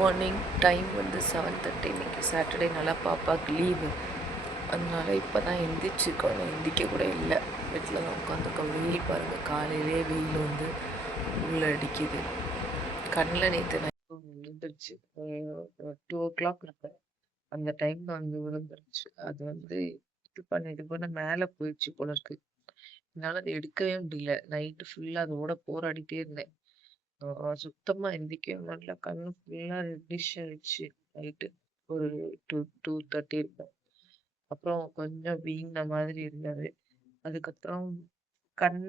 Morning time வந்து 7:30. இன்றைக்கி Saturday, நல்லா பாப்பாவுக்கு லீவு. அதனால் இப்போ தான் எந்திரிச்சிருக்கோம். எந்திரிக்க கூட இல்லை, வீட்டில் தான் உட்காந்துருக்கோம். வெயில் பாருங்கள், காலையிலே வெயில் வந்து உள்ள அடிக்குது. கண்ணில் நேற்று நைட்டு விழுந்துருச்சு. 2 o'clock இருப்பேன், அந்த டைமில் வந்து விழுந்துருச்சு. அது வந்து இது பண்ண மேலே போயிடுச்சு போல இருக்கு. என்னால் அதை எடுக்கவே முடியல. நைட்டு ஃபுல்லாக அதோட போராடிட்டே இருந்தேன். சுத்தமா எந்திரிக்கவே முடியல. கண்ணு ஃபுல்லா ரெட்டிஷ் ஆயிடுச்சு. நைட்டு ஒரு 2:30 இருக்கும். அப்புறம் கொஞ்சம் வீங்கின மாதிரி இருந்தது. அதுக்கப்புறம் கண்ண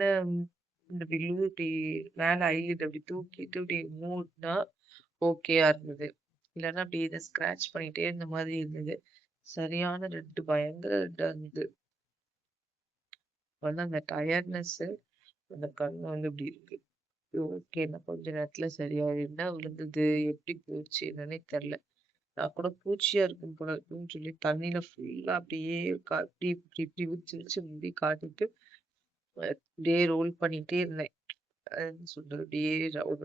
இந்த விழு இப்படி மேல ஐலிட் அப்படி தூக்கிட்டு இப்படி மூடுனா ஓகேயா இருந்தது. இல்லைன்னா அப்படி இதை ஸ்க்ராட்ச் பண்ணிட்டே இருந்த மாதிரி இருந்தது. சரியான ரெட்டு, பயங்கர ரெட்டா இருந்தது. வந்து அந்த டயர்ட்னஸ், அந்த கண்ணு வந்து இப்படி இருக்கு. ஓகே, நான் கொஞ்ச நேரத்துல சரியாயிடும். என்ன விழுந்தது, எப்படி போச்சு என்னன்னே தெரியல. நான் கூட பூச்சியா இருக்கும் போல இருக்குன்னு சொல்லி தண்ணியில ஃபுல்லா அப்படியே இப்படி இப்படி இப்படி விரிச்சு விரிச்சு முடி காட்டிட்டு அப்படியே ரோல் பண்ணிட்டே இருந்தேன். சொல்றது அப்படியே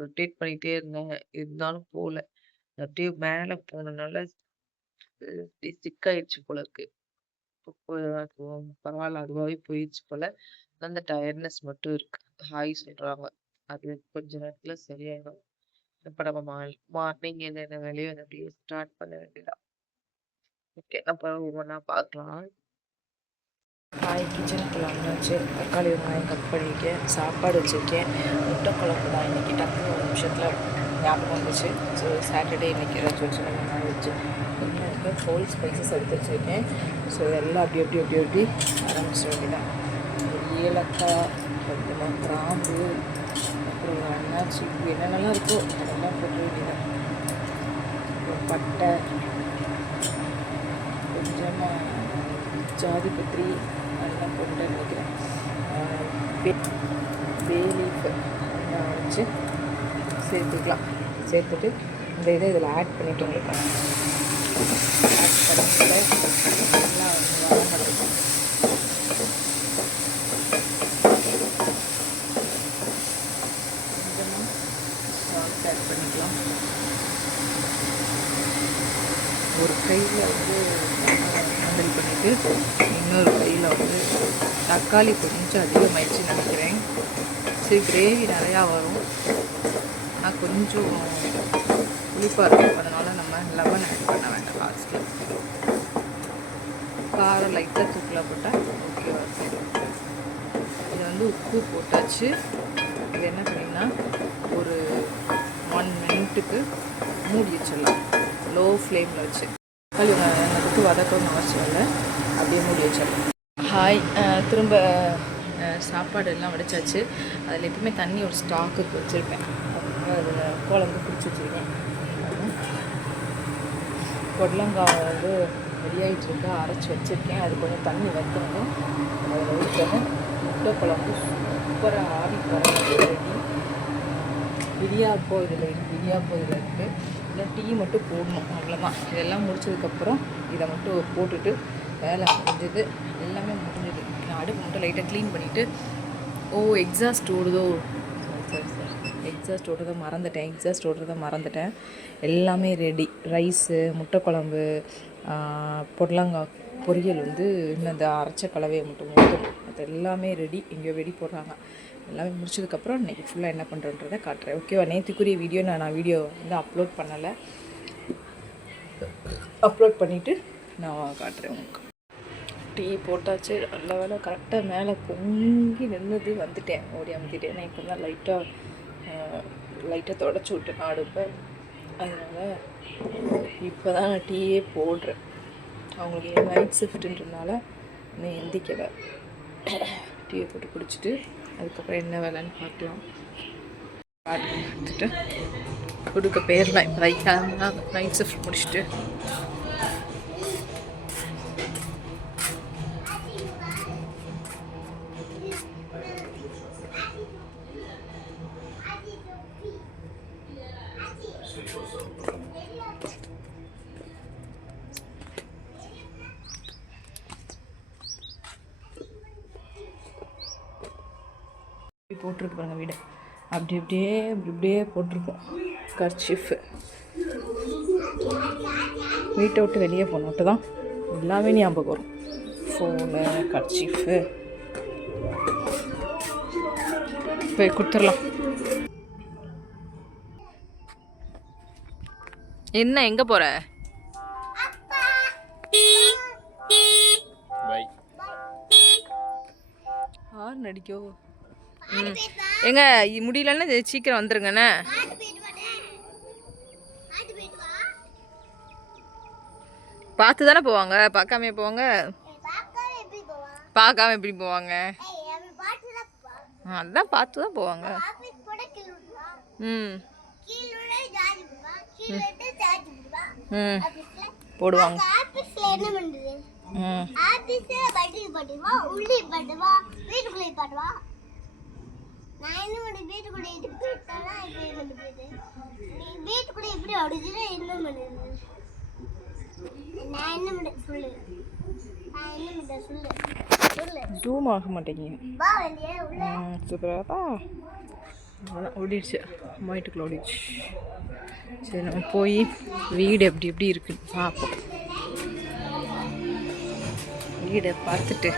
ரொட்டேட் பண்ணிட்டே இருந்தேன். இருந்தாலும் போல. அப்படியே மேல போனனால ஸ்டிக் ஆயிடுச்சு போல இருக்கு. பரவாயில்ல, அதுவாவே போயிடுச்சு போல. அந்த டயர்ட்னஸ் மட்டும் இருக்கு. ஹாய் சொல்றாங்க. அது கொஞ்ச நேரத்துல சரியாயிடும். இப்ப நம்ம மார்னிங் என்னென்ன வேலையோ அதை அப்படியே ஸ்டார்ட் பண்ண வேண்டியதான். ஓகே, அப்புறம் ஒவ்வொன்றா பார்க்கலாம். கிச்சனுக்குள்ள வந்தாச்சு. தக்காளி வெங்காயம் கட் பண்ணியிருக்கேன். சாப்பாடு வச்சுருக்கேன். முட்டை குழம்பு தான் இன்றைக்கி. டக்குனு ஒரு நிமிஷத்தில் ஞாபகம் வந்துச்சு. ஸோ சாட்டர்டே இன்றைக்கி ஏதாச்சும் வச்சு நம்ம வச்சு இன்னும் ஹோல் ஸ்பைசஸ் எடுத்து வச்சுருக்கேன். ஸோ எல்லாம் அப்படி அப்படி அப்படி அப்படி ஆரம்பிச்சிட வேண்டியதான். ஏலக்காய், கொஞ்சமாக கிராம்பு, அப்புறம் அன்னாச்சி பூ, என்னென்னலாம் இருக்கோ அதெல்லாம் போட்டு வேண்டியதான். அப்புறம் பட்டை, கொஞ்சமாக ஜாதி பத்திரி, அதெல்லாம் போட்டு நினைக்கிறேன். பே லீஃப் அதெல்லாம் வச்சு சேர்த்துக்கலாம். சேர்த்துட்டு இந்த இதை இதில் ஆட் பண்ணிவிட்டு உங்களுக்கு ஆட் பண்ணிட்டு நல்லா வதங்கணும். கொஞ்சமாக சால்ட் ஆட் பண்ணிக்கலாம். ஒரு கையில் வந்து ஹேண்டில் பண்ணிவிட்டு இன்னொரு கையில் வந்து தக்காளி கொஞ்சம் அதிகமாகிடுச்சு நினைக்கிறேன். சரி, கிரேவி நிறையா வரும், ஆனால் கொஞ்சம் புளிப்பாக இருக்கும். அதனால் நம்ம லெமன் ஆட் பண்ண வேண்டாம். லாஸ்ட்டில் காரம் லைட்டாக தூக்கில் போட்டால் ஓகேவா இருக்கும். இதை வந்து உப்பு போட்டாச்சு. இது என்ன பண்ணிங்கன்னா ஒரு 1 minute மூடி வச்சிடலாம், லோ ஃப்ளேமில் வச்சு. தக்காளி எனக்கு வதக்கணும்னு அவசியம் இல்லை, அப்படியே மூடி வச்சிடலாம். திரும்ப சாப்பாடு எல்லாம் வடிச்சாச்சு. அதில் எப்பவுமே தண்ணி ஒரு ஸ்டாக்குக்கு வச்சுருப்பேன். அதில் குழம்பு பிடிச்சி வச்சுருக்கேன். பொடலங்காய் வந்து ரெடியாகிட்டு இருக்கா, அரைச்சி வச்சுருக்கேன். அது கொஞ்சம் தண்ணி வைக்கணும். அதில் ஊற்றணும். முட்டை குழம்பு சூப்பராக ஆவி பரவாயில்லை. இடியாப்பம் இதில் இருக்குது. இல்லை டீ மட்டும் போடணும், அவ்வளோதான். இதெல்லாம் முடிச்சதுக்கப்புறம் இதை மட்டும் போட்டுட்டு வேலை முடிஞ்சது, எல்லாமே முடிஞ்சது. நான் அடுப்பு மட்டும் லைட்டாக க்ளீன் பண்ணிவிட்டு எக்ஸாஸ்ட் ஓடுதோ, எக்ஸாஸ்ட் ஓடுறத மறந்துட்டேன். எல்லாமே ரெடி. ரைஸு, முட்டை குழம்பு, பொடலங்காய் பொரியல் வந்து இன்னும் இந்த அரைச்ச கலவையை மட்டும் ஊற்றணும். அது எல்லாமே ரெடி. எங்கேயோ வெடி போடுறாங்க. எல்லாமே முடிச்சதுக்கப்புறம் இன்றைக்கி ஃபுல்லாக என்ன பண்ணுறேன்றதை காட்டுறேன். ஓகேவா? நேற்றுக்குரிய வீடியோ நான் வீடியோ வந்து அப்லோட் பண்ணலை. அப்லோட் பண்ணிவிட்டு நான் காட்டுறேன் உங்களுக்கு. டீ போட்டாச்சு. நல்ல வேலை கரெக்டாக மேலே பொங்கி நின்றுது. வந்துட்டேன், ஓடி அமுத்திட்டேன். நான் இப்போ தான் லைட்டாக தொடச்சி விட்டேன் அடுப்பேன். அதனால் இப்போ தான் நான் டீயே போடுறேன். அவங்களுக்கு நைட் ஷிஃப்ட்டுன்றதுனால இன்னும் எந்திக்கலை. டீயை போட்டு குடிச்சிட்டு அதுக்கப்புறம் என்ன வேலைன்னு பார்க்கலாம். பார்த்துட்டு கொடுக்க பேர்லாம் இப்போ நைட் ஷிஃப்ட் முடிச்சுட்டு போட்டிருக்கு பாருங்கள் வீடு. அப்படி இப்படியே போட்டிருக்கோம் கர்ச்சீஃபு. வீட்டை விட்டு வெளியே போனோட்டு தான் எல்லாமே ஞாபகம் வரும். Phone, kerchief. போய் கொடுத்துடலாம். என்ன எங்கே போகிற? ஆறு நடிக்கோ. எங்க முடியலன்னா சீக்கிரம் வந்துருங்கண்ணே. பார்த்து தானே போவாங்க, பார்க்காம போவாங்க. பார்க்காம எப்படி போவாங்க? அதான் பார்த்து தான் போவாங்க. ம் ம் போடுவாங்க. ஜூம் ஆக மாட்டேங்க. சூப்பராப்பா ஓடிடுச்சு, வீட்டுக்குள்ள ஓடிடுச்சு. சரி நம்ம போய் வீடு எப்படி எப்படி இருக்குன்னு பார்ப்போம். வீடை பார்த்துட்டு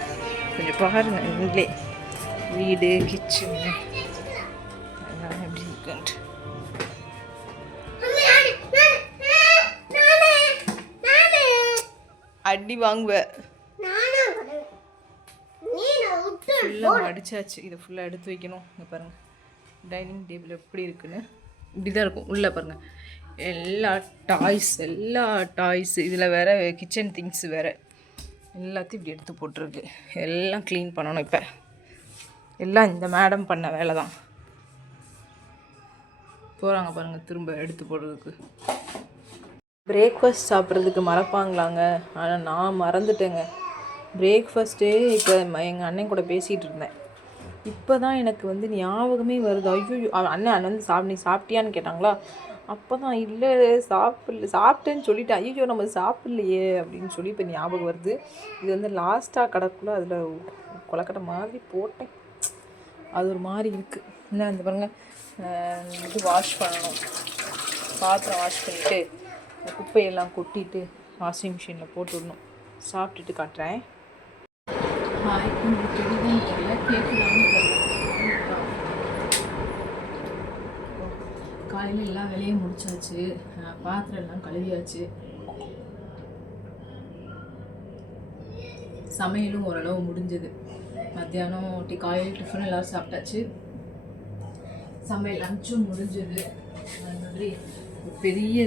கொஞ்சம் பாருங்க, நீங்களே வீடு, கிச்சனு எல்லாம் எப்படி இருக்குன்ட்டு. அடி வாங்குவேன். ஃபுல்லாக அடிச்சாச்சு. இதை ஃபுல்லாக எடுத்து வைக்கணும். இங்கே பாருங்கள் டைனிங் டேபிள் எப்படி இருக்குன்னு. இப்படி தான் இருக்கும். உள்ளே பாருங்கள் எல்லா டாய்ஸ் இதில் வேறு கிச்சன் திங்ஸ் வேறு எல்லாத்தையும் இப்படி எடுத்து போட்டிருக்கு. எல்லாம் க்ளீன் பண்ணணும். இப்போ எல்லாம் இந்த மேடம் பண்ண வேலை தான். போகிறாங்க பாருங்கள் திரும்ப எடுத்து போடுறதுக்கு. பிரேக்ஃபாஸ்ட் சாப்பிட்றதுக்கு மறப்பாங்களாங்க, ஆனால் நான் மறந்துட்டேங்க. பிரேக்ஃபாஸ்ட்டே இப்போ எங்கள் அண்ணன் கூட பேசிகிட்டு இருந்தேன். இப்போ தான் எனக்கு வந்து ஞாபகமே வருது. ஐயோ அண்ணன் வந்து நீ சாப்பிட்டியான்னு கேட்டாங்களா? அப்போ தான் இல்லை சாப்பிட்டேன்னு சொல்லிட்டேன். ஐயோ நம்ம சாப்பிட்லையே அப்படின்னு சொல்லி இப்போ ஞாபகம் வருது. இது வந்து லாஸ்ட்டாக கிடக்குள்ள அதில் கொலக்கட்டை மாதிரி போட்டேன். அது ஒரு மாதிரி இருக்குது. என்ன இந்த பாருங்கள், இது வாஷ் பண்ணணும். பாத்திரம் வாஷ் பண்ணிவிட்டு குப்பையெல்லாம் கொட்டிட்டு வாஷிங் மிஷினில் போட்டு விடணும். சாப்பிட்டுட்டு காட்டுறேன். காலையில் எல்லா வேலையும் முடிச்சாச்சு. பாத்திரம் எல்லாம் கழுவியாச்சு. சமையலும் ஓரளவு முடிஞ்சது. மத்தியானம் காலையில் டிஃபன் எல்லோரும் சாப்பிட்டாச்சு. சமையல் லஞ்சும் முடிஞ்சது. அது மாதிரி பெரிய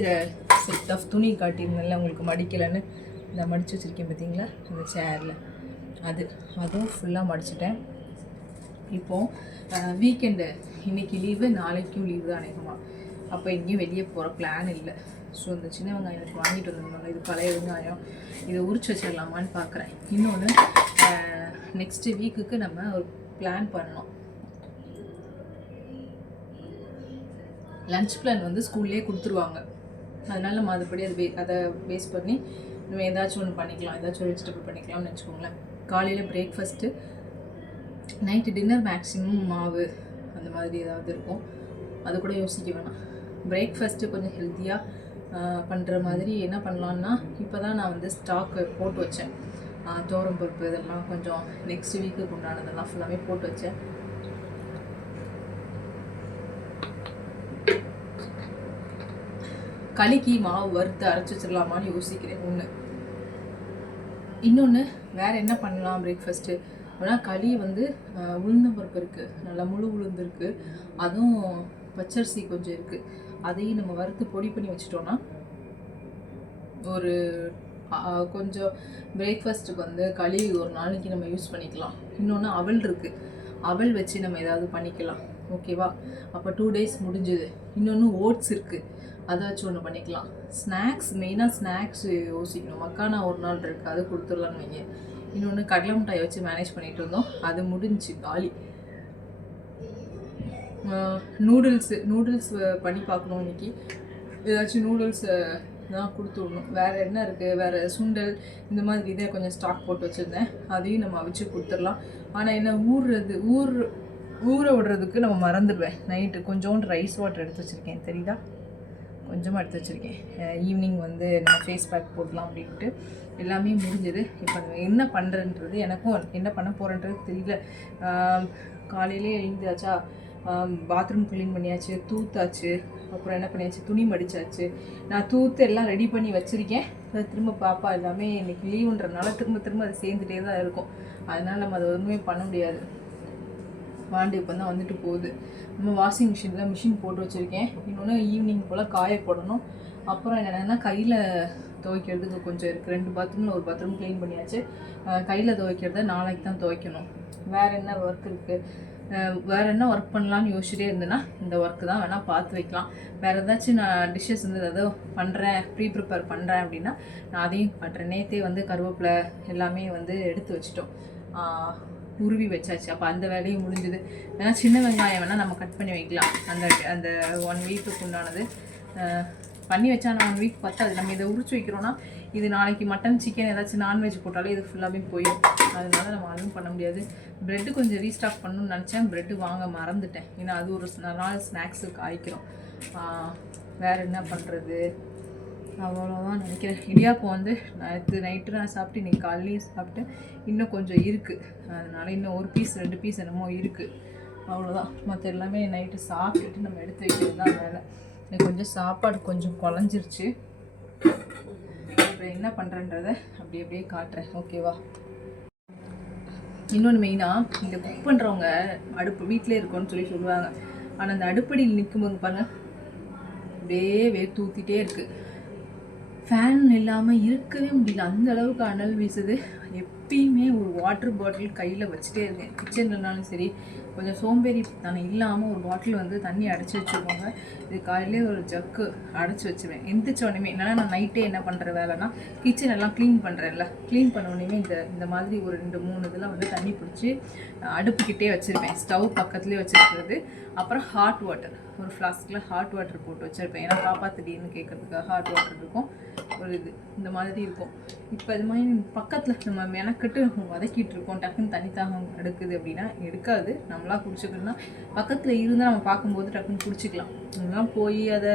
செட் ஆஃப் துணி காட்டியிருந்தேன்ல உங்களுக்கு, மடிக்கலைன்னு இந்த மடித்து வச்சுருக்கேன் பார்த்தீங்களா அந்த சேரில், அதுவும் ஃபுல்லாக மடிச்சிட்டேன். இப்போது வீக்கெண்டு இன்றைக்கி லீவு, நாளைக்கும் லீவு தான் அநேகமாக. அப்போ எங்கேயும் வெளியே போகிற பிளான் இல்லை. ஸோ இந்த சின்ன வெங்காயம் எனக்கு வாங்கிட்டு வந்திருந்தாங்க. இது பழைய வெங்காயம், இதை உரிச்சு வச்சிடலாமான்னு பார்க்குறேன். இன்னொன்று நெக்ஸ்ட்டு வீக்குக்கு நம்ம ஒரு பிளான் பண்ணணும். லன்ச் பிளான் வந்து ஸ்கூல்லேயே கொடுத்துருவாங்க. அதனால் நம்ம அதுபடி அதை பேஸ் பண்ணி நம்ம ஏதாச்சும் ஒன்று பண்ணிக்கலாம், ஏதாச்சும் ஒரு வெஜிடபிள் பண்ணிக்கலாம்னு வச்சுக்கோங்களேன். காலையில் பிரேக்ஃபாஸ்ட்டு, நைட்டு டின்னர் மேக்ஸிமம் மாவு அந்த மாதிரி ஏதாவது இருக்கும். அது கூட யோசிக்க வேணாம். பிரேக்ஃபாஸ்ட்டு கொஞ்சம் ஹெல்த்தியாக பண்ணுற மாதிரி என்ன பண்ணலான்னா, இப்போ தான் நான் வந்து ஸ்டாக்கு போட்டு வச்சேன். தோரம் பருப்பு இதெல்லாம் கொஞ்சம் நெக்ஸ்ட் வீக்குக்கு உண்டானதெல்லாம் ஃபுல்லாமே போட்டு வச்சேன். களிக்கு மாவு வறுத்து அரைச்சி வச்சிடலாமான்னு யோசிக்கிறேன். இன்னொன்று வேறு என்ன பண்ணலாம் பிரேக்ஃபாஸ்ட்டு அப்படின்னா, களி வந்து உளுந்தம்பருப்பு இருக்குது, நல்லா முழு உளுந்து இருக்குது, அதுவும் பச்சரிசி கொஞ்சம் இருக்குது. அதையும் நம்ம வறுத்து பொடி பண்ணி வச்சிட்டோன்னா ஒரு கொஞ்சம் பிரேக்ஃபாஸ்ட்டுக்கு வந்து களி ஒரு நாளைக்கு நம்ம யூஸ் பண்ணிக்கலாம். இன்னொன்று அவல் இருக்குது, அவல் வச்சு நம்ம ஏதாவது பண்ணிக்கலாம். ஓகேவா? அப்போ 2 days முடிஞ்சுது. இன்னொன்று ஓட்ஸ் இருக்குது, அதை வச்சு ஒன்று பண்ணிக்கலாம். ஸ்நாக்ஸ், மெயினாக ஸ்நாக்ஸ் யோசிக்கணும். மக்கானா ஒரு நாள் இருக்குது, அது கொடுத்துடலான்னு வைங்க. இன்னொன்று கடலை மிட்டாயை வச்சு மேனேஜ் பண்ணிகிட்டு இருந்தோம், அது முடிஞ்சு காலி. நூடுல்ஸ் பண்ணி பார்க்கணும் இன்றைக்கி. ஏதாச்சும் நூடுல்ஸ் தான் கொடுத்து விடணும். வேறு என்ன இருக்குது, வேறு சுண்டல் இந்த மாதிரி இதே கொஞ்சம் ஸ்டாக் போட்டு வச்சுருந்தேன், அதையும் நம்ம அவிச்சு கொடுத்துடலாம். ஆனால் என்ன ஊற விடுறதுக்கு நம்ம மறந்துடுவேன். நைட்டு கொஞ்சோண்டு ரைஸ் வாட்டர் எடுத்து வச்சுருக்கேன், தெரியுதா? கொஞ்சமாக எடுத்து வச்சுருக்கேன். ஈவினிங் வந்து நம்ம ஃபேஸ் பேக் போடலாம் அப்படின்ட்டு எல்லாமே முடிஞ்சது. இப்போ என்ன பண்ணுறன்றது எனக்கும் என்ன பண்ண போகிறேன்றது தெரியல. காலையிலே எழுந்தாச்சா, பாத்ரூம் க்ளீன் பண்ணியாச்சு, தூத்தாச்சு, அப்புறம் என்ன பண்ணியாச்சு, துணி மடித்தாச்சு. நான் தூத்து எல்லாம் ரெடி பண்ணி வச்சுருக்கேன். திரும்ப பாப்பா எல்லாமே இன்றைக்கி லீவுன்றனால திரும்ப அது சேர்ந்துட்டே தான் இருக்கும். அதனால் நம்ம அதை ஒன்றுமே பண்ண முடியாது. வாண்டு இப்போ தான் வந்துட்டு போகுது. நம்ம வாஷிங் மிஷின் போட்டு வச்சுருக்கேன். இன்னொன்று ஈவினிங் போல் காய போடணும். அப்புறம் என்னென்னா கையில் துவைக்கிறதுக்கு கொஞ்சம் இருக்குது. 2 பாத்ரூமில் ஒரு பாத்ரூம் க்ளீன் பண்ணியாச்சு. கையில் துவைக்கிறத நாளைக்கு தான் துவைக்கணும். வேறு என்ன ஒர்க் இருக்குது, வேறு என்ன ஒர்க் பண்ணலான்னு யோசிச்சுட்டே இருந்தேன்னா இந்த ஒர்க்கு தான் வேணால் பார்த்து வைக்கலாம். வேறு ஏதாச்சும் நான் டிஷ்ஷஸ் வந்து ஏதோ பண்ணுறேன், ப்ரிப்பேர் பண்ணுறேன் அப்படின்னா நான் அதையும் பண்ணுறேன். நேற்றே வந்து கருவேப்பிலை எல்லாமே வந்து எடுத்து வச்சிட்டோம், உருவி வச்சாச்சு. அப்போ அந்த வேலையும் முடிஞ்சுது. ஏன்னா சின்ன வெங்காயம் வேணால் நம்ம கட் பண்ணி வைக்கலாம். அந்த 1 வீக்குக்கு உண்டானது பண்ணி வச்சா நான் 1 வீக் பத்தாது. நம்ம இதை உரிச்சு வைக்கிறோன்னா இது நாளைக்கு மட்டன் சிக்கன் ஏதாச்சும் நான்வெஜ் போட்டாலே இது ஃபுல்லாகவே போயிடும். அதனால நம்ம அதுவும் பண்ண முடியாது. ப்ரெட்டு கொஞ்சம் ரீஸ்டாக் பண்ணணும்னு நினச்சேன். ப்ரெட்டு வாங்க மறந்துட்டேன். ஏன்னா அது ஒரு நாள் ஸ்நாக்ஸுக்கு காய்க்கிறோம். வேறு என்ன பண்ணுறது, அவ்வளோதான் நினைக்கிறேன். இடியாப்பம் வந்து நைட்டு நான் சாப்பிட்டு இன்றைக்கி காலையிலையும் சாப்பிட்டு இன்னும் கொஞ்சம் இருக்குது. அதனால் இன்னும் 1 பீஸ் 2 பீஸ் என்னமோ இருக்குது. அவ்வளோதான். மற்ற எல்லாமே நைட்டு சாப்பிட்டுட்டு நம்ம எடுத்து வைக்கிறது தான் வேலை. எனக்கு கொஞ்சம் சாப்பாடு கொஞ்சம் குழஞ்சிருச்சு. அப்புறம் என்ன பண்ணுறேன்றதை அப்படியே காட்டுறேன். ஓகேவா? இன்னொன்று மெயினாக இந்த குக் பண்ணுறவங்க அடுப்பு வீட்டிலே இருக்கோன்னு சொல்லுவாங்க. ஆனால் அந்த அடுப்படியில் நிற்கும்போது பாருங்கள் அப்படியே வேர் தூத்திட்டே இருக்குது. ஃபேன் இல்லாமல் இருக்கவே முடியல, அந்த அளவுக்கு அனல் வீசுது. எப்பயுமே ஒரு வாட்டர் பாட்டில் கையில் வச்சுட்டே இருக்கேன். கிச்சன்லனாலும் சரி, கொஞ்சம் சோம்பேறி தானே இல்லாமல் ஒரு பாட்டில் வந்து தண்ணி அடைச்சி வச்சுருவாங்க. இது காலையிலே ஒரு ஜக்கு அடைச்சி வச்சுருவேன். எந்திரிச்சோடனே என்னன்னா நான் நைட்டே என்ன பண்ணுற வேலைன்னா கிச்சன் எல்லாம் க்ளீன் பண்ணுறேன்ல, க்ளீன் பண்ணோடனே இந்த மாதிரி ஒரு 2-3 இதெல்லாம் வந்து தண்ணி பிடிச்சி அடுப்புக்கிட்டே வச்சுருப்பேன். ஸ்டவ் பக்கத்துலேயே வச்சுருக்கிறது. அப்புறம் ஹாட் வாட்டர் ஒரு ஃப்ளாஸ்கில் ஹாட் வாட்டர் போட்டு வச்சுருப்பேன். ஏன்னா பாப்பா திடீர்னு கேட்குறதுக்காக ஹாட் வாட்டர் இருக்கும். ஒரு இது இந்த மாதிரி இருக்கும். இப்போ இது மாதிரி பக்கத்தில் நம்ம மெனக்கட்டு வதக்கிட்டு இருக்கோம். டக்குன்னு தண்ணி தாகம் எடுக்குது அப்படின்னா எடுக்காது, நம்மளா குடிச்சுக்கணும்னா பக்கத்தில் இருந்தால் நம்ம பார்க்கும்போது டக்குன்னு குடிச்சிக்கலாம். நம்மளாம் போய் அதை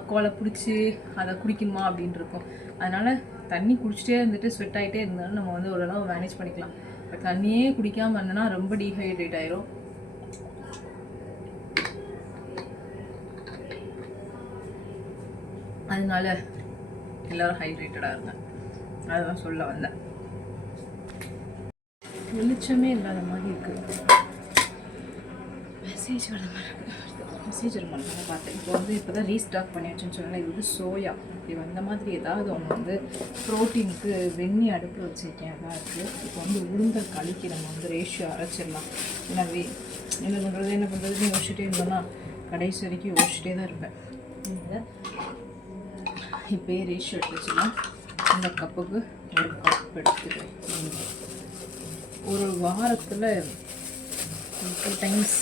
அக்கோலை பிடிச்சி அதை குடிக்கணுமா அப்படின்ட்டு இருக்கும். அதனால் தண்ணி குடிச்சிட்டே இருந்துட்டு ஸ்வெட் ஆகிட்டே இருந்தாலும் நம்ம வந்து ஓரளவு மேனேஜ் பண்ணிக்கலாம். இப்போ தண்ணியே குடிக்காமல் இருந்தோன்னா ரொம்ப டீஹைட்ரேட் ஆயிரும். அதனால எல்லோரும் ஹைட்ரேட்டடாக இருங்க, அதுதான் சொல்ல வந்தேன். வெளிச்சமே இல்லாத மாதிரி இருக்குது. மெசேஜ் வர மாதிரி பார்த்தேன். இப்போ வந்து இப்போ தான் ரீஸ்டாக் பண்ணியாச்சுன்னு சொன்னால் இது வந்து சோயா இப்போ அந்த மாதிரி ஏதாவது ஒன்று வந்து ப்ரோட்டீனுக்கு வெண்ணி அடுப்பு வச்சுருக்கேன். அதான் இருக்குது. இப்போ வந்து உளுந்தல் கழிக்கு நம்ம வந்து ரேஷியோ அரைச்சிடலாம். எனவே என்ன பண்ணுறதுன்னு யோசிச்சுட்டே இருந்தோன்னா கடைசி வரைக்கும் யோசிச்சுட்டே தான் இருப்பேன். இப்போயே ரேஷியோ எடுத்து வச்சுக்கலாம். இந்த கப்புக்கு 1 கப் எடுத்துக்கிறேன். ஒரு வாரத்தில் 2 டைம்ஸ்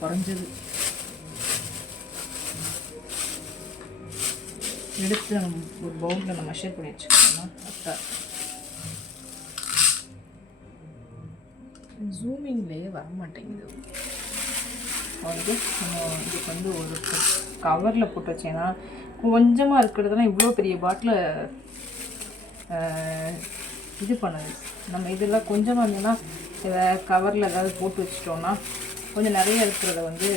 குறைஞ்சது எடுத்து நம்ம ஒரு பவுலில் நம்ம மெஷர் பண்ணி வச்சுக்கோன்னா கரெக்டாக ஜூமிங்லேயே வர மாட்டேங்குது. வந்து நம்ம இதுக்கு வந்து ஒரு கவரில் போட்டு வச்சேன்னா கொஞ்சமாக இருக்கிறதுலாம் இவ்வளோ பெரிய பாட்டில் இது பண்ணுது. நம்ம இதெல்லாம் கொஞ்சமாக இருந்தோன்னா இதை கவரில் ஏதாவது போட்டு வச்சிட்டோன்னா கொஞ்சம் நிறைய இருக்கிறத வந்து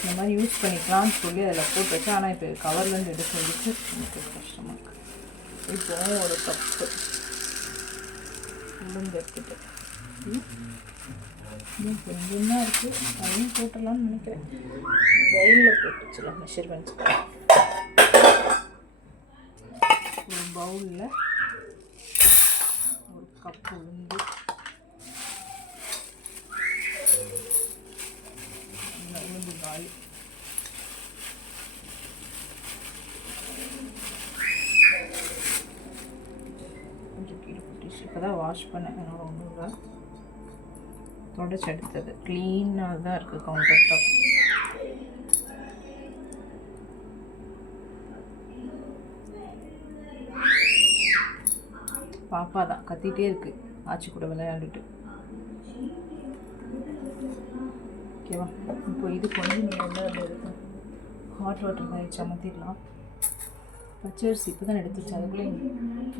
இந்த மாதிரி யூஸ் பண்ணிக்கலாம்னு சொல்லி அதில் போட்டு வச்சேன். ஆனால் இப்போ கவர்லேருந்து எடுக்கிறதுக்கு எனக்கு கஷ்டமாக இருக்குது. இப்போ ஒரு கப்பு உளுந்து எடுத்துட்டு கொஞ்சம் தான் இருக்குது, அதையும் போட்டுடலான்னு நினைக்கிறேன். பவுலில் போட்டு வச்சிடலாம். மெஷர்மெண்ட்ஸ் ஒரு பவுலில் 1 கப் உளுந்து, உளுந்து காய், கொஞ்சம் கீழே போட்டு இப்போ தான் வாஷ் பண்ணேன். என்னோட ஒன்றும் இல்லை, தொடச்சி எடுத்தது. க்ளீனாக தான் இருக்குது கவுண்டர் டாப். பாப்பா தான் கத்திகிட்டே இருக்குது, ஆச்சி கூட விளையாண்டுட்டு. ஓகேவா? இப்போ இது கொஞ்சம் நீங்கள் வந்து இருக்கும் ஹாட் வாட்டர் மாதிரி சமத்திடலாம். பச்சரிசி இப்போ தான் எடுத்து வச்சு அதுக்குள்ளே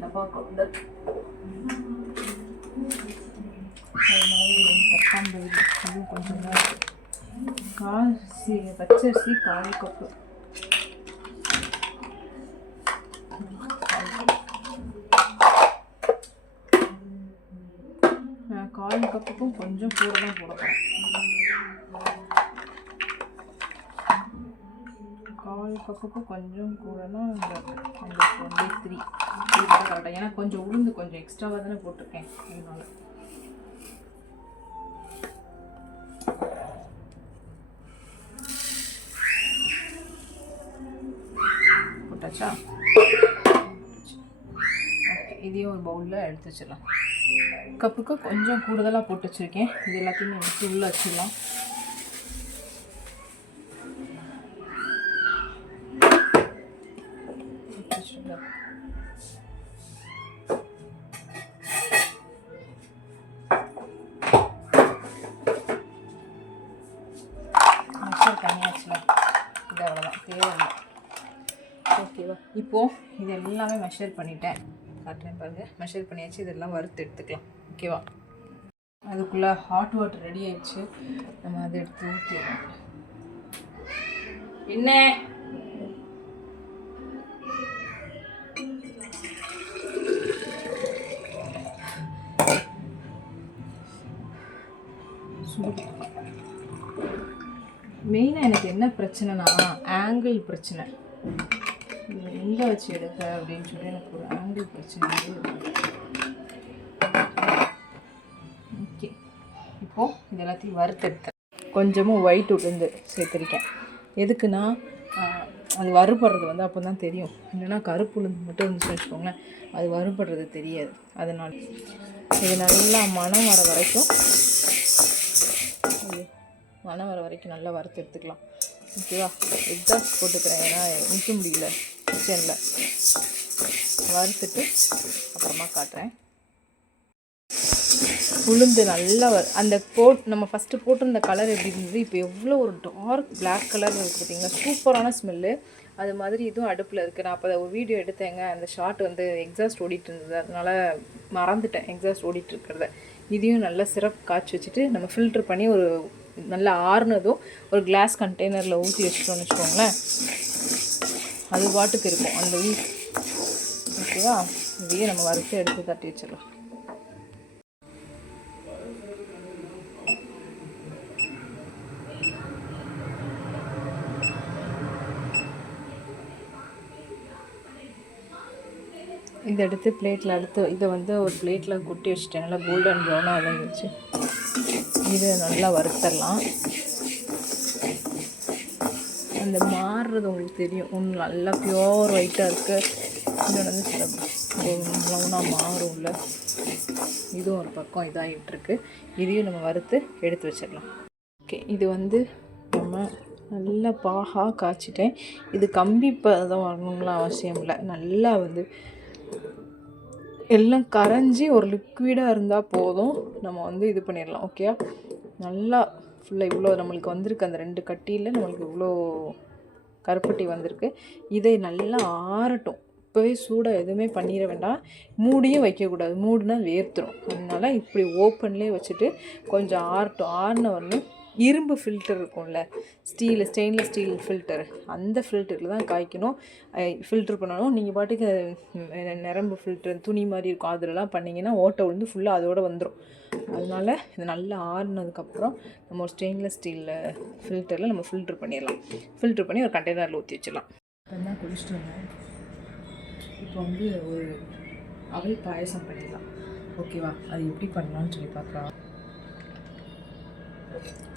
டப்பா கொண்டு அது மாதிரி தக்காம்பயிறு இதுவும் கொஞ்சம் தான் இருக்குது. பச்சரிசி 1/4 கப்பு, நான் 1/4 கப்புக்கும் கொஞ்சம் கூட தான் போட போகிறேன். 1/4 கப்புக்கும் கொஞ்சம் கூடனா இந்த 3 கரெக்டாக. ஏன்னா கொஞ்சம் உளுந்து கொஞ்சம் எக்ஸ்ட்ராவாக தானே போட்டிருக்கேன், அதனால போட்டாச்சா. ஓகே, இதையும் ஒரு பவுலில் எடுத்து வச்சிடலாம். கப்புக்கு கொஞ்சம் கூடுதலாக போட்டு வச்சுருக்கேன். இது எல்லாத்தையுமே எடுத்து உள்ளே வச்சிடலாம். மெஷர் பண்ணியாச்சுல, இது அவ்வளோதான், தேவையில்லை. ஓகேவா? இப்போது இது எல்லாமே மெஷர் பண்ணிட்டேன், காட்டுறேன் பாருங்கள். மெஷர் பண்ணியாச்சு, இதெல்லாம் வறுத்து எடுத்துக்கலாம். ஓகேவா? அதுக்குள்ளே ஹாட் வாட்டர் ரெடி ஆயிடுச்சு, நம்ம அதை எடுத்து ஊற்றிடலாம். என்ன மெயினாக எனக்கு என்ன பிரச்சனைனா ஆங்கிள் பிரச்சனை. இது எங்கே வச்சு எடுக்க அப்படின்னு சொல்லி எனக்கு ஒரு ஆங்கிள் பிரச்சனை. ஓகே, இப்போது இது எல்லாத்தையும் வறுத்தெடுத்தேன். கொஞ்சமும் ஒயிட் உளுந்து சேர்த்துருக்கேன். எதுக்குன்னா அது வறுபடுறது வந்து அப்போ தான் தெரியும். இல்லைன்னா கருப்பு உளுந்து மட்டும் இருந்துச்சு வச்சுக்கோங்களேன், அது வறுபடுறது தெரியாது. அதனால் இது நல்லா மணம் வர வரைக்கும் நல்லா வறுத்து எடுத்துக்கலாம். ஓகேவா? எக்ஸாஸ்ட் போட்டுக்கிறேன், ஏன்னா நிற்க முடியல கிச்சனில். வறுத்துட்டு அப்புறமா காட்டுறேன். உளுந்து நல்லா அந்த நம்ம ஃபஸ்ட்டு போட்டிருந்த கலர் எப்படி இருந்தது, இப்போ எவ்வளோ ஒரு டார்க் பிளாக் கலர் இருக்குது பார்த்தீங்களா? சூப்பரான ஸ்மெல்லு. அது மாதிரி இதுவும் அடுப்பில் இருக்குது. நான் அப்போ ஒரு வீடியோ எடுத்தேங்க, அந்த ஷார்ட் வந்து எக்ஸாஸ்ட் ஓடிட்டு இருந்தது, அதனால் மறந்துட்டேன் எக்ஸாஸ்ட் ஓடிட்டுருக்கிறத. இதையும் நல்லா சிரப் காய்ச்சி வச்சுட்டு நம்ம ஃபில்ட்ரு பண்ணி ஒரு நல்லா ஆறுனதும் ஒரு கிளாஸ் கண்டெய்னரில் ஊற்றி வச்சுட்டோம்னு வச்சுக்கோங்களேன், அது பாட்டுக்கு இருக்கும் அந்த வீக். ஓகேவா? இதையே நம்ம வறுத்து எடுத்து தட்டி வச்சிடலாம். இதை எடுத்து பிளேட்டில் இதை வந்து ஒரு பிளேட்டில் கொட்டி வச்சுட்டேன். நல்லா கோல்டன் ப்ரௌனாக வச்சு இதை நல்லா வறுத்தரலாம். அந்த மாறுறது உங்களுக்கு தெரியும். ஒன்று நல்லா பியோர் ஒயிட்டாக இருக்குது, இன்னொன்று வந்து சில ப்ரௌனாக மாறும்ல. இதுவும் ஒரு பக்கம் இதாகிட்டுருக்கு. இதையும் நம்ம வறுத்து எடுத்து வச்சிடலாம். ஓகே, இது வந்து நம்ம நல்லா பாகாக காய்ச்சிட்டேன். இது கம்பி பதம் வரணும்லாம் அவசியம் இல்லை. நல்லா வந்து எல்லாம் கரைஞ்சி ஒரு லிக்விடாக இருந்தால் போதும், நம்ம வந்து இது பண்ணிடலாம். ஓகே, நல்லா ஃபுல்லாக இவ்வளோ நம்மளுக்கு வந்திருக்கு. அந்த 2 கட்டியில் நம்மளுக்கு இவ்வளோ கருப்பட்டி வந்திருக்கு. இதை நல்லா ஆறட்டும். இப்போவே சூடாக எதுவுமே பண்ணிட வேண்டாம், மூடியும் வைக்கக்கூடாது, மூடினா வேர்த்துரும். அதனால் இப்படி ஓப்பன்லேயே வச்சுட்டு கொஞ்சம் ஆறட்டும். ஆறின வரணும். இரும்பு ஃபில்டர் இருக்கும்ல, ஸ்டெயின்லெஸ் ஸ்டீல் ஃபில்டர், அந்த ஃபில்டரில் தான் காய்க்கணும், ஃபில்ட்ரு பண்ணணும். நீங்கள் பாட்டுக்கு நரம்பு ஃபில்டர் துணி மாதிரி இருக்கும், அதிலலாம் பண்ணிங்கன்னா ஓட்டை விழுந்து ஃபுல்லாக அதோடு வந்துடும். அதனால் இது நல்லா ஆறுனதுக்கப்புறம் நம்ம ஒரு ஸ்டெயின்லெஸ் ஸ்டீல் ஃபில்டரில் நம்ம ஃபில்ட்ரு பண்ணிடலாம். ஃபில்ட்ரு பண்ணி ஒரு கண்டெய்னரில் ஊற்றி வச்சிடலாம். தான் குடிச்சிட்டு வந்தேன். இப்போ வந்து ஒரு அவல் பாயசம் பண்ணிடலாம். ஓகேவா? அது எப்படி பண்ணலான்னு சொல்லி பார்க்கலாம்.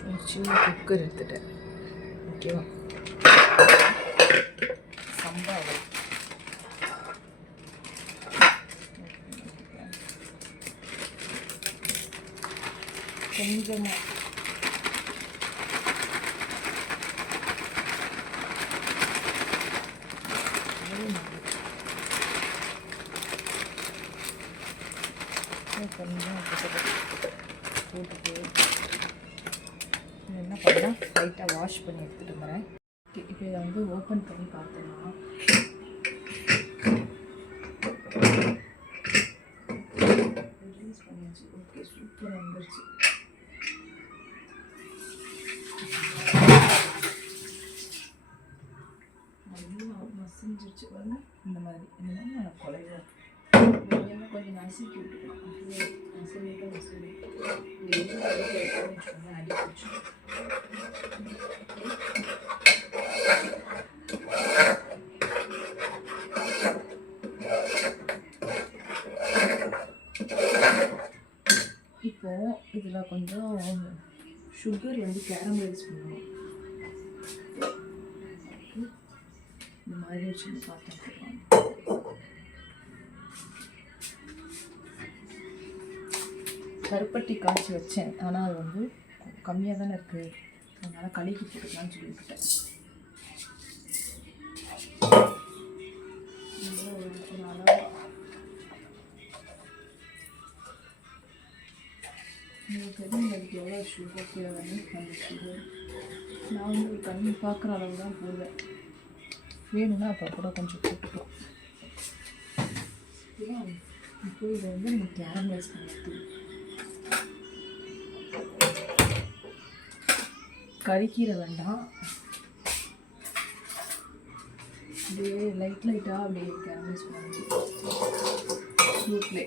ஒரு சின்ன குக்கர் எடுத்துட்டேன். ஓகேவா? சம்பா அவல் கொஞ்சமாக போட்டுட்டு என்ன பண்ணால் லைட்டாக வாஷ் பண்ணி எடுத்துகிட்டு வரேன். இப்போ இதை வந்து ஓப்பன் பண்ணி பார்த்தோம்னா சூப்பர் வந்துருச்சு. நல்லா மசிஞ்சிருச்சு பாருங்க. இந்த மாதிரி நான் குலைவா கொஞ்சம் நசுக்கி விட்டுக்கலாம். அடி பிடிச்சி இப்போ இதில் கொஞ்சம் சுகர் வந்து கேரமலைஸ் பண்ணணும். இந்த மாதிரி வச்சு பார்த்துக்கலாம். கருப்பட்டி காய்ச்சி வச்சேன், ஆனால் அது வந்து கம்மியாக தானே இருக்குது, அதனால் கலக்கி போட்டுக்கலான்னு சொல்லிவிட்டேன். உங்களுக்கு எனக்கு எவ்வளோ சுகர் தேவை அந்த சுகர் நான் வந்து ஒரு கம்மி பார்க்குற அளவு தான் போடுவேன். வேணும்னா அப்போ கூட கொஞ்சம் போட்டுக்கலாம். இப்போ இதை வந்து நம்ம கேரமலைஸ் பண்ணிட்டு கறிக்கீரை வேண்டாம், அப்படியே லைட்டாக அப்படியே கேரமலைஸ் பண்ணி சூட்லே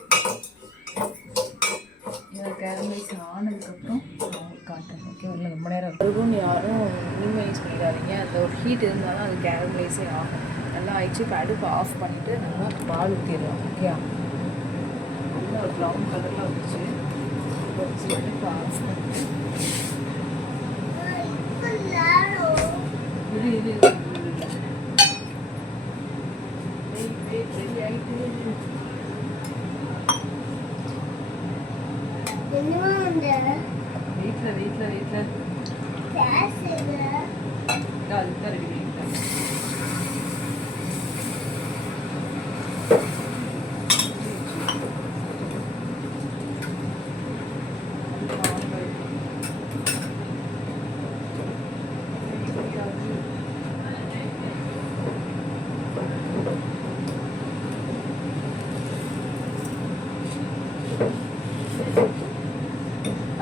கேரமலைஸ் ஆனதுக்கப்புறம் நான் உங்களுக்கு காட்டுறேன். ஓகே, இல்லை ரொம்ப நேரம் இருக்கும், யாரும் மினிமைஸ் பண்ணிடாதீங்க. அந்த ஒரு ஹீட் இருந்தாலும் அது கேரமலைஸே ஆகும். நல்லா ஆயிடுச்சு. இப்போ அடுப்பு ஆஃப் பண்ணிவிட்டு நம்ம பால் ஊற்றிடலாம். ஓகே, நல்லா ஒரு ப்ரௌன் கலரில் வந்துச்சு. அடுப்பு ஆஃப் பண்ணிட்டு இது ரெடி ஆகிட்டு வீட்டில் அதுக்கு தான் ரெடி பண்ணிட்டேன்.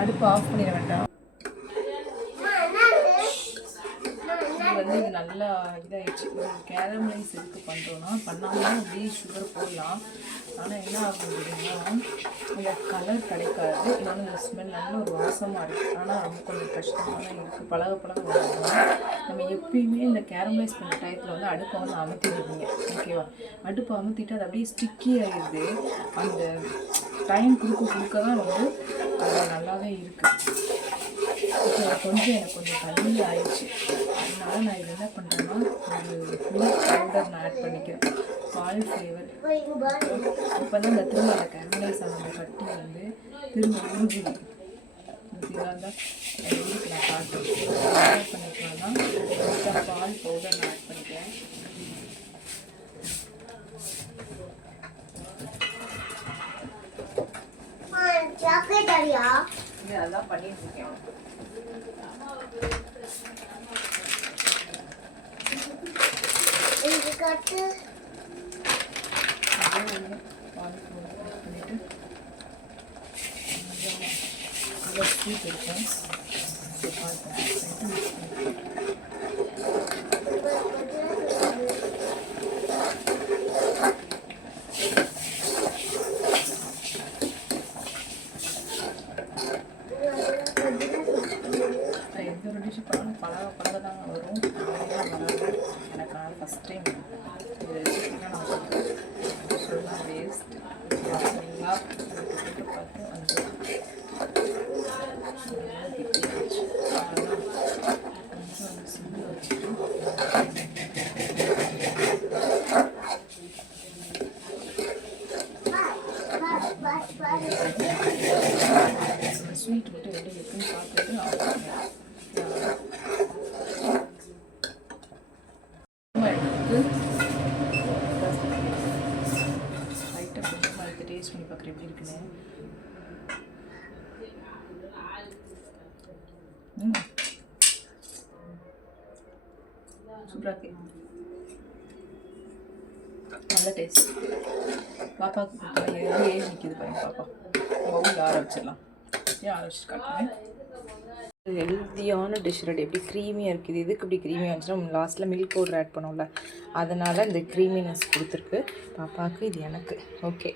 அடுப்பு ஆஃப் பண்ணிட வேண்டாம். வந்து இது நல்லா இதாகிடுச்சு. கேரமலைஸ் எதுக்கு பண்ணுறோன்னா, பண்ணாமல் அப்படியே சுகர் போடலாம். ஆனால் என்ன ஆகும் அப்படின்னா, அந்த கலர் கிடைக்காது, இல்லைன்னா இந்த ஸ்மெல் நல்ல ஒரு வாசமாக இருக்குது. ஆனால் ரொம்ப கொஞ்சம் கஷ்டமாக தான் இருக்குது. பழக நம்ம எப்பயுமே இந்த கேரமலைஸ் பண்ண டயத்தில் வந்து அடுப்பை வந்து அமுத்திடுவீங்க. ஓகேவா? அடுப்பை அமுத்திட்டு அது அப்படியே ஸ்டிக்கி ஆகிடுது. அந்த டைம் கொடுக்க தான் வந்து அது நல்லாவே இருக்குது. இப்போ கொஞ்சம் எனக்கு கொஞ்சம் தண்ணி ஆயிடுச்சு. அதனால் நான் இது என்ன பண்ணுறேன்னா, ஒரு மில்க் பவுடர் நான் ஆட் பண்ணிக்கிறேன், பால் ஃப்ளேவர். இப்போ தான் இந்த திரும்ப அந்த கேரமலைஸ் ஆன கட்டி வந்து திரும்ப உருகுது. இதெல்லாம் தான் வீட்டுக்கு நான் காட்டுறேன். என்ன பண்ணிக்கலாம்னா, பால் பவுடர் நான் ஆட் பண்ணிக்கிறேன். அதெல்லாம் பண்ணிட்டு இருக்கேன். ஸ்வீட் இருக்கும். எந்த ஒரு டிஷ்ஷு பண்ணாலும் பழக தாங்க வரும். வராது. எனக்கு நான் ஃபஸ்ட் டைம் இது ரெசிபினா நான் சொல்லலாம். வேஸ்ட் எல்லாம் போட்டு பார்த்து வந்து கொஞ்சம் சிம்மில் வச்சுட்டு ஸ்வீட் மட்டும் எப்படி இருக்குன்னு பார்த்துட்டு லைட்டாக கொஞ்சமாக எடுத்து டேஸ்ட் பண்ணி பார்க்குறேன் எப்படி இருக்குன்னு. சூப்பராக இருக்கு, நல்ல டேஸ்ட். பாப்பாவுக்கு ஏஜ் நிற்கிது பாருங்க. பாப்பா பவுல் ஆரம்பிச்சிடலாம். ருசியாக ஆலோசிச்சு காட்டுறேன். ஹெல்த்தியான டிஷ் ரெடி. எப்படி க்ரீமியாக இருக்குது. இதுக்கு இப்படி க்ரீமியாக இருந்துச்சுன்னா லாஸ்ட்டில் மில்க் பவுடர் ஆட் பண்ணோம்ல, அதனால் இந்த க்ரீமினஸ் கொடுத்துருக்கு பாப்பாவுக்கு. இது எனக்கு ஓகே.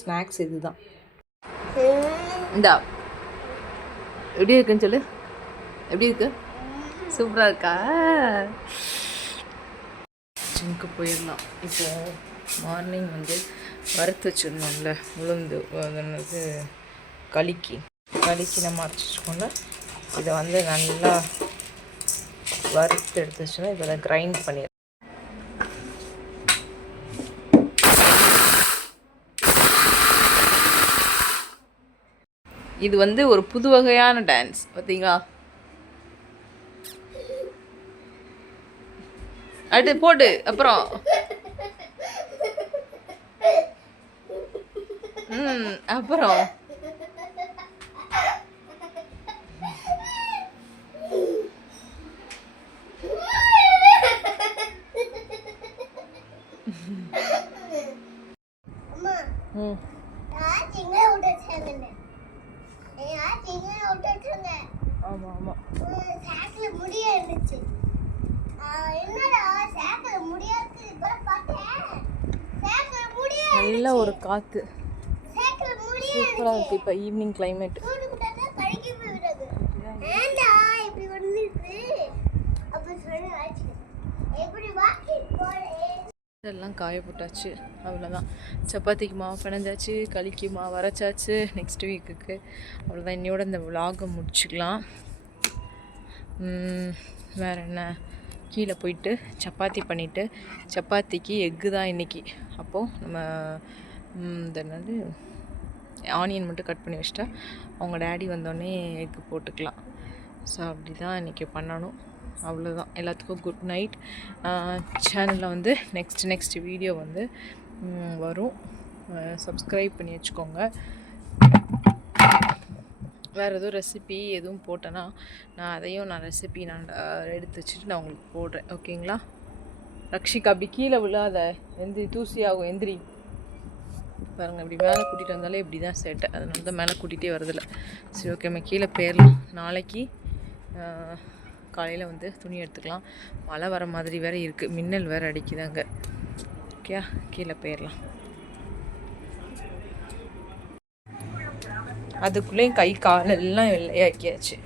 ஸ்நாக்ஸ் இது தான். இந்தா எப்படி இருக்குன்னு சொல்லு. எப்படி இருக்கு? சூப்பராக இருக்கா? ஜிம்முக்கு போயிடலாம். இப்போது மார்னிங் வந்து வறுத்து வச்சுருந்தோம்ல உளுந்து, அது களிக்கு நம்ம அரைச்சிக்கோங்க. இதை வந்து நல்லா வறுத்து எடுத்து வச்சோன்னா இதை கிரைண்ட் பண்ணிடுறேன். இது வந்து ஒரு புது வகையான டான்ஸ் பார்த்தீங்களா? அடுத்து போட்டு அப்புறம் அப்புறம் ஆமாம் ஆமாம் நல்ல ஒரு காற்று சூப்பராக இருக்குது. இப்போ ஈவினிங் கிளைமேட். எல்லாம் காய போட்டாச்சு. அவ்வளோதான். சப்பாத்திக்கு மாவு பிணைஞ்சாச்சு, களிக்கு மாவு அரைச்சாச்சு நெக்ஸ்ட் வீக்குக்கு. அவ்வளோதான். இன்னையோட இந்த விலாகை முடிச்சுக்கலாம். வேறு என்ன, கீழே போயிட்டு சப்பாத்தி பண்ணிவிட்டு, சப்பாத்திக்கு எக்கு தான் இன்றைக்கி. அப்போது நம்ம இந்த என்னது ஆனியன் மட்டும் கட் பண்ணி வச்சிட்டா அவங்க டேடி வந்தோடனே எக்கு போட்டுக்கலாம். ஸோ அப்படி தான் இன்றைக்கி பண்ணணும். அவ்வளோதான். எல்லாத்துக்கும் குட் நைட். சேனலில் வந்து நெக்ஸ்ட் வீடியோ வந்து வரும். சப்ஸ்கிரைப் பண்ணி வச்சுக்கோங்க. வேறு எதுவும் ரெசிபி எதுவும் போட்டேன்னா நான் ரெசிபி எடுத்து வச்சுட்டு நான் உங்களுக்கு போடுறேன். ஓகேங்களா? ரக்ஷிகா அப்படி கீழே விழாத, எந்திரி, தூசி ஆகும், எந்திரி. பாருங்கள், இப்படி மேலே கூட்டிகிட்டு வந்தாலே இப்படி தான் சேட்டை. அதனால தான் மேலே கூட்டிகிட்டே வரதில்லை. சரி ஓகே, நம்ம கீழே போயிடலாம். நாளைக்கு காலையில் வந்து துணி எடுத்துக்கலாம். மழை வர மாதிரி வேறு இருக்குது, மின்னல் வேறு அடிக்குதாங்க. ஓகே, கீழே போயிடலாம். அதுக்குள்ளேயும் கை கால் எல்லாம் வெள்ளையாக்கியாச்சு.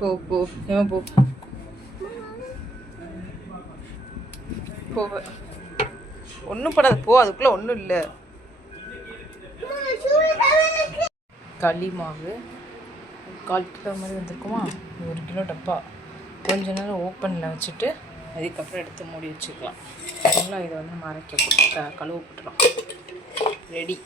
போ போ ஏன் போ போ, ஒன்றும் படாது போ, அதுக்குள்ளே ஒன்றும் இல்லை. களி மாவு 1/4 கிலோ மாதிரி வந்திருக்குமா, 1 கிலோ டப்பா. கொஞ்ச நேரம் ஓப்பனில் வச்சுட்டு அதுக்கப்புறம் எடுத்து மூடி வச்சுக்கலாம். சரிங்களா? இதை வந்து நம்ம அரைக்க போட்டு கழுவ போட்டுடலாம். ரெடி.